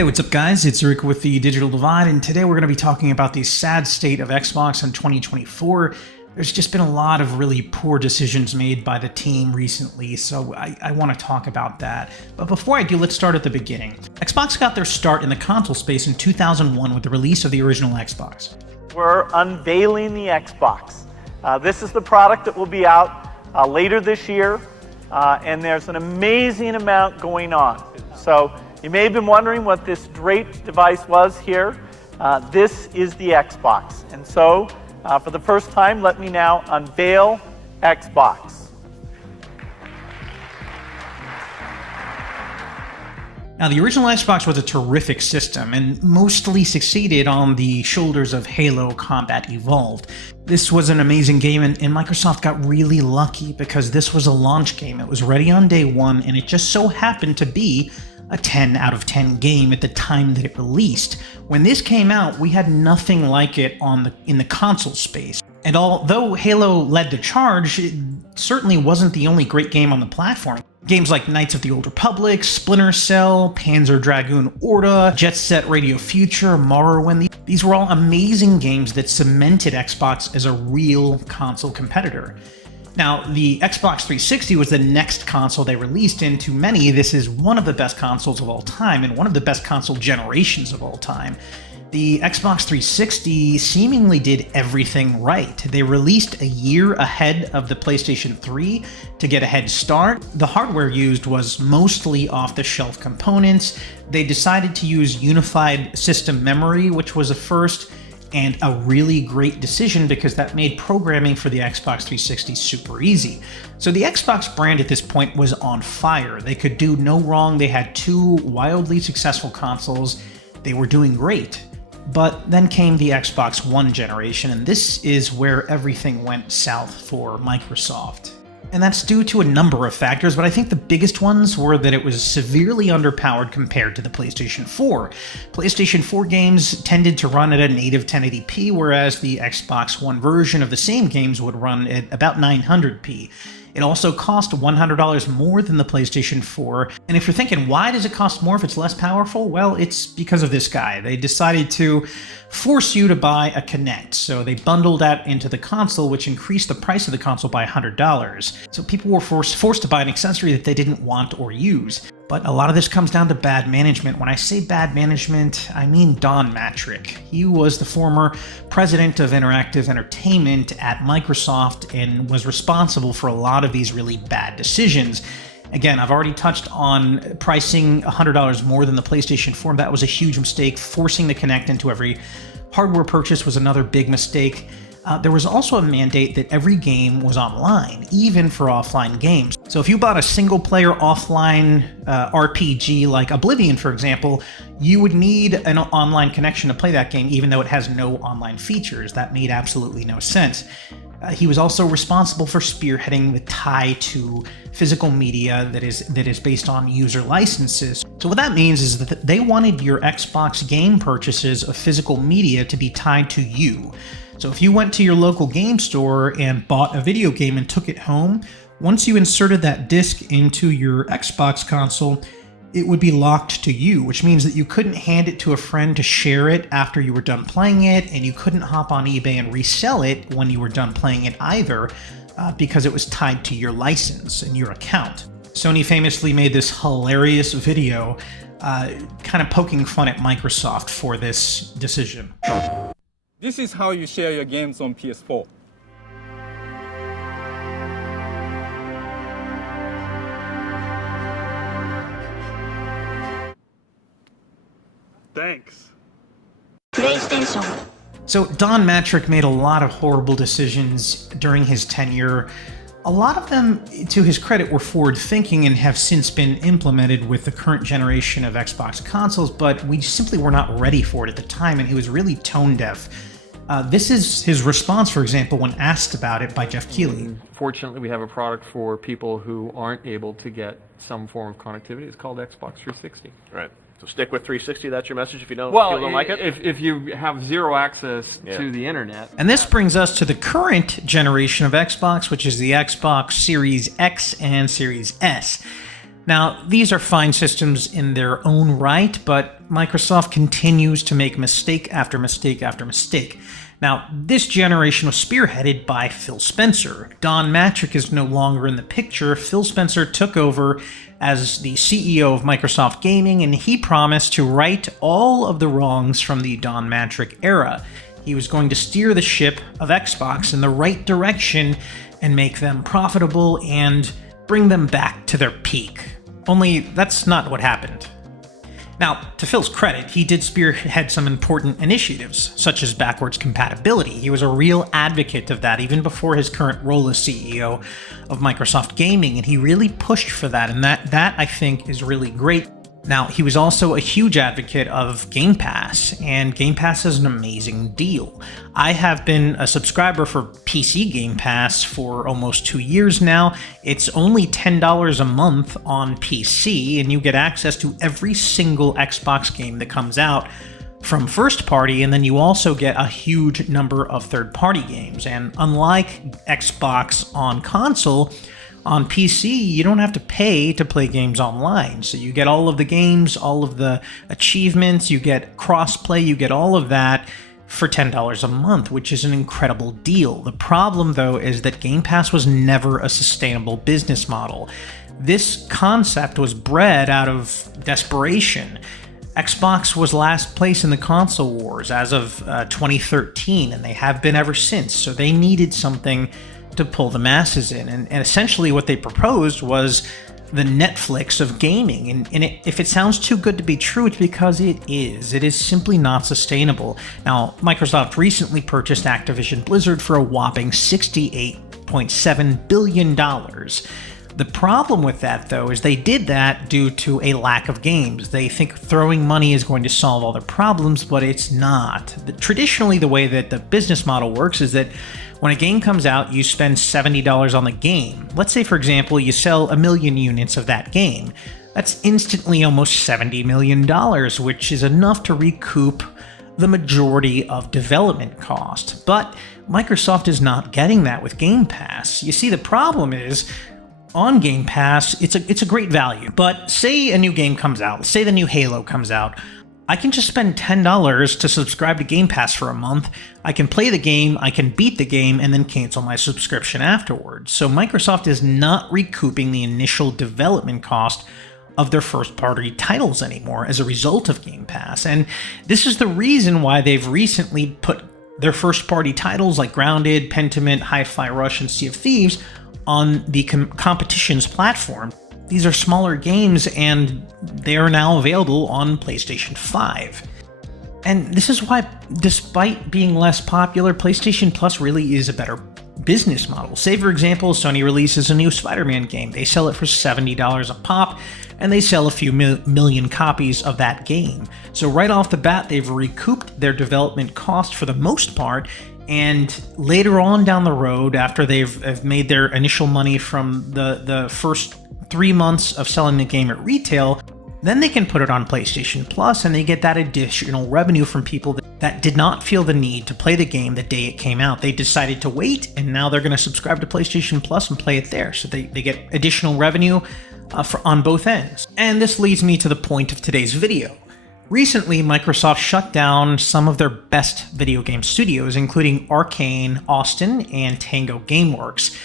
Hey, what's up guys? It's Rick with the Digital Divide, and today we're going to be talking about the sad state of Xbox in 2024. There's just been a lot of really poor decisions made by the team recently, so I want to talk about that. But before I do, let's start at the beginning. Xbox got their start in the console space in 2001 with the release of the original Xbox. We're unveiling the Xbox. This is the product that will be out later this year, and there's an amazing amount going on. So you may have been wondering what this great device was here. This is the Xbox. And so, for the first time, let me now unveil Xbox. Now, the original Xbox was a terrific system and mostly succeeded on the shoulders of Halo Combat Evolved. This was an amazing game, and Microsoft got really lucky because this was a launch game. It was ready on day one, and it just so happened to be a 10 out of 10 game at the time that it released. When this came out, we had nothing like it in the console space. And although Halo led the charge, it certainly wasn't the only great game on the platform. Games like Knights of the Old Republic, Splinter Cell, Panzer Dragoon Orta, Jet Set Radio Future, Morrowind, these were all amazing games that cemented Xbox as a real console competitor. Now, the Xbox 360 was the next console they released, and to many, this is one of the best consoles of all time, and one of the best console generations of all time. The Xbox 360 seemingly did everything right. They released a year ahead of the PlayStation 3 to get a head start. The hardware used was mostly off-the-shelf components. They decided to use unified system memory, which was a first, and a really great decision because that made programming for the Xbox 360 super easy. So the Xbox brand at this point was on fire. They could do no wrong. They had two wildly successful consoles. They were doing great. But then came the Xbox One generation, and this is where everything went south for Microsoft. And that's due to a number of factors, but I think the biggest ones were that it was severely underpowered compared to the PlayStation 4. PlayStation 4 games tended to run at a native 1080p, whereas the Xbox One version of the same games would run at about 900p. It also cost $100 more than the PlayStation 4, and if you're thinking, why does it cost more if it's less powerful? Well, it's because of this guy. They decided to force you to buy a Kinect, so they bundled that into the console, which increased the price of the console by $100. So people were forced to buy an accessory that they didn't want or use. But a lot of this comes down to bad management. When I say bad management, I mean Don Mattrick. He was the former president of Interactive Entertainment at Microsoft and was responsible for a lot of these really bad decisions. Again, I've already touched on pricing $100 more than the PlayStation 4. That was a huge mistake. Forcing the Kinect into every hardware purchase was another big mistake. There was also a mandate that every game was online, even for offline games. So if you bought a single-player offline RPG like Oblivion, for example, you would need an online connection to play that game, even though it has no online features. That made absolutely no sense. He was also responsible for spearheading the tie to physical media that is based on user licenses. So what that means is that they wanted your Xbox game purchases of physical media to be tied to you. So if you went to your local game store and bought a video game and took it home, once you inserted that disc into your Xbox console, it would be locked to you, which means that you couldn't hand it to a friend to share it after you were done playing it, and you couldn't hop on eBay and resell it when you were done playing it either, because it was tied to your license and your account. Sony famously made this hilarious video kind of poking fun at Microsoft for this decision. This is how you share your games on PS4. Thanks. PlayStation. So Don Mattrick made a lot of horrible decisions during his tenure. A lot of them, to his credit, were forward-thinking and have since been implemented with the current generation of Xbox consoles, but we simply were not ready for it at the time, and he was really tone-deaf. This is his response, for example, when asked about it by Jeff Keighley. Fortunately, we have a product for people who aren't able to get some form of connectivity. It's called Xbox 360. Right. So stick with 360. That's your message if you don't, like it? If you have zero access to the internet. And this brings us to the current generation of Xbox, which is the Xbox Series X and Series S. Now, these are fine systems in their own right, but Microsoft continues to make mistake after mistake after mistake. Now, this generation was spearheaded by Phil Spencer. Don Mattrick is no longer in the picture. Phil Spencer took over as the CEO of Microsoft Gaming, and he promised to right all of the wrongs from the Don Mattrick era. He was going to steer the ship of Xbox in the right direction and make them profitable and bring them back to their peak. Only that's not what happened. Now, to Phil's credit, he did spearhead some important initiatives, such as backwards compatibility. He was a real advocate of that even before his current role as CEO of Microsoft Gaming, and he really pushed for that, and that I think is really great. Now, he was also a huge advocate of Game Pass, and Game Pass is an amazing deal. I have been a subscriber for PC Game Pass for almost 2 years now. It's only $10 a month on PC, and you get access to every single Xbox game that comes out from first party, and then you also get a huge number of third-party games. And unlike Xbox on console, on PC, you don't have to pay to play games online. So you get all of the games, all of the achievements, you get crossplay, you get all of that for $10 a month, which is an incredible deal. The problem, though, is that Game Pass was never a sustainable business model. This concept was bred out of desperation. Xbox was last place in the console wars as of 2013, and they have been ever since. So they needed something to pull the masses in, and essentially what they proposed was the Netflix of gaming, and if it sounds too good to be true, it's because it is simply not sustainable. Now, Microsoft recently purchased Activision Blizzard for a whopping $68.7 billion. The problem with that, though, is they did that due to a lack of games. They think throwing money is going to solve all their problems, but it's not. Traditionally, the way that the business model works is that when a game comes out, you spend $70 on the game. Let's say, for example, you sell 1 million units of that game. That's instantly almost $70 million, which is enough to recoup the majority of development cost. But Microsoft is not getting that with Game Pass. You see, the problem is, on Game Pass, it's a great value. But say a new game comes out, say the new Halo comes out, I can just spend $10 to subscribe to Game Pass for a month. I can play the game, I can beat the game, and then cancel my subscription afterwards. So Microsoft is not recouping the initial development cost of their first-party titles anymore as a result of Game Pass. And this is the reason why they've recently put their first-party titles like Grounded, Pentiment, Hi-Fi Rush, and Sea of Thieves on the competition's platform. These are smaller games, and they are now available on PlayStation 5. And this is why, despite being less popular, PlayStation Plus really is a better business model. Say, for example, Sony releases a new Spider-Man game. They sell it for $70 a pop, and they sell a few million copies of that game. So right off the bat, they've recouped their development cost for the most part, and later on down the road, after they've made their initial money from the first 3 months of selling the game at retail, then they can put it on PlayStation Plus, and they get that additional revenue from people that did not feel the need to play the game the day it came out. They decided to wait, and now they're going to subscribe to PlayStation Plus and play it there. So they get additional revenue on both ends. And this leads me to the point of today's video. Recently, Microsoft shut down some of their best video game studios, including Arcane, Austin, and Tango Gameworks.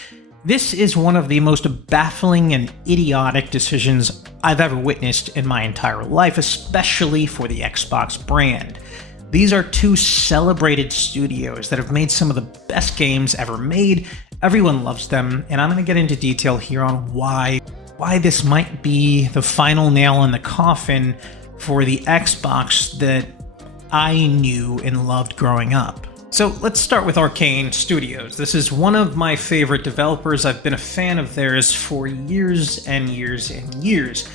This is one of the most baffling and idiotic decisions I've ever witnessed in my entire life, especially for the Xbox brand. These are two celebrated studios that have made some of the best games ever made. Everyone loves them, and I'm going to get into detail here on why this might be the final nail in the coffin for the Xbox that I knew and loved growing up. So let's start with Arcane Studios. This is one of my favorite developers. I've been a fan of theirs for years and years and years.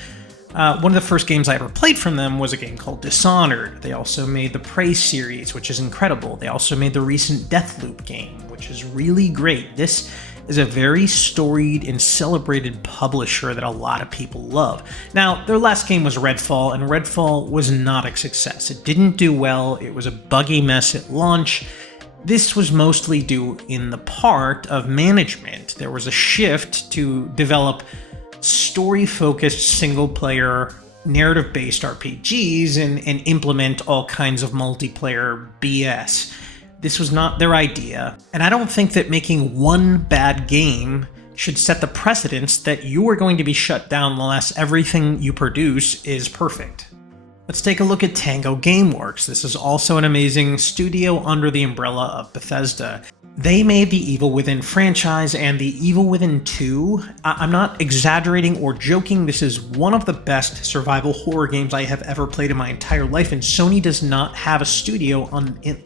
One of the first games I ever played from them was a game called Dishonored. They also made the Prey series, which is incredible. They also made the recent Deathloop game, which is really great. This is a very storied and celebrated publisher that a lot of people love. Now, their last game was Redfall, and Redfall was not a success. It didn't do well. It was a buggy mess at launch. This was mostly due in the part of management. There was a shift to develop story-focused single-player narrative-based RPGs and implement all kinds of multiplayer BS. This was not their idea, and I don't think that making one bad game should set the precedence that you are going to be shut down unless everything you produce is perfect. Let's take a look at Tango Gameworks. This is also an amazing studio under the umbrella of Bethesda. They made the Evil Within franchise and the Evil Within 2. I'm not exaggerating or joking, this is one of the best survival horror games I have ever played in my entire life, and Sony does not have a studio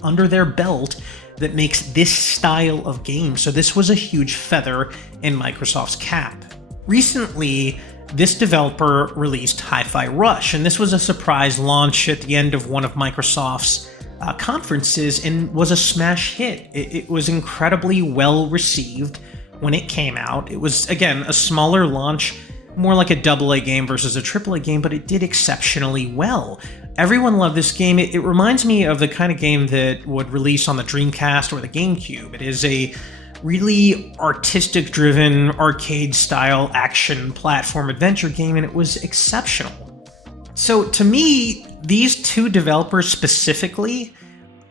under their belt that makes this style of game, so this was a huge feather in Microsoft's cap. Recently, this developer released Hi-Fi Rush, and this was a surprise launch at the end of one of Microsoft's conferences and was a smash hit. It was incredibly well received when it came out. It was, again, a smaller launch, more like a AA game versus a AAA game, but it did exceptionally well. Everyone loved this game. It reminds me of the kind of game that would release on the Dreamcast or the GameCube. It is a really artistic-driven, arcade-style action platform adventure game, and it was exceptional. So to me, these two developers specifically,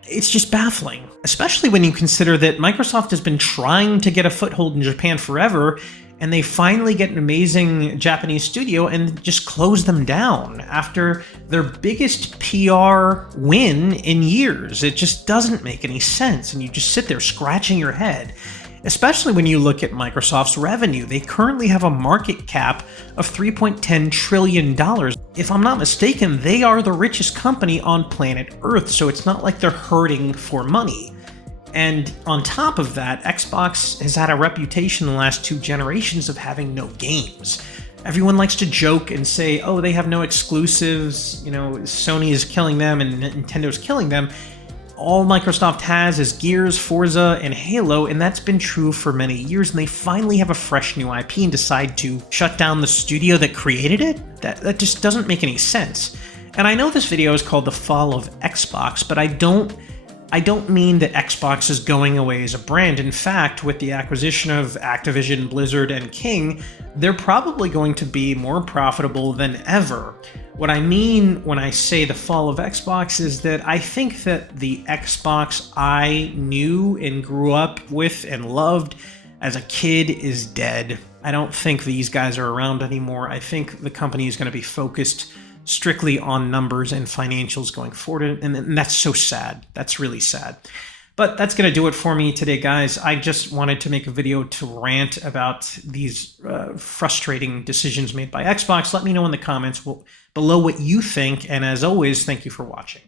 it's just baffling, especially when you consider that Microsoft has been trying to get a foothold in Japan forever, and they finally get an amazing Japanese studio and just close them down after their biggest PR win in years. It just doesn't make any sense, and you just sit there scratching your head. Especially when you look at Microsoft's revenue. They currently have a market cap of $3.10 trillion. If I'm not mistaken, they are the richest company on planet Earth, so it's not like they're hurting for money. And on top of that, Xbox has had a reputation in the last 2 generations of having no games. Everyone likes to joke and say, oh, they have no exclusives, you know, Sony is killing them and Nintendo's killing them. All Microsoft has is Gears, Forza, and Halo, and that's been true for many years, and they finally have a fresh new IP and decide to shut down the studio that created it? That just doesn't make any sense. And I know this video is called The Fall of Xbox, but I don't mean that Xbox is going away as a brand. In fact, with the acquisition of Activision, Blizzard, and King, they're probably going to be more profitable than ever. What I mean when I say the fall of Xbox is that I think that the Xbox I knew and grew up with and loved as a kid is dead. I don't think these guys are around anymore. I think the company is going to be focused strictly on numbers and financials going forward, and that's so sad. That's really sad. But that's going to do it for me today, guys. I just wanted to make a video to rant about these frustrating decisions made by Xbox. Let me know in the comments below what you think, and as always, thank you for watching.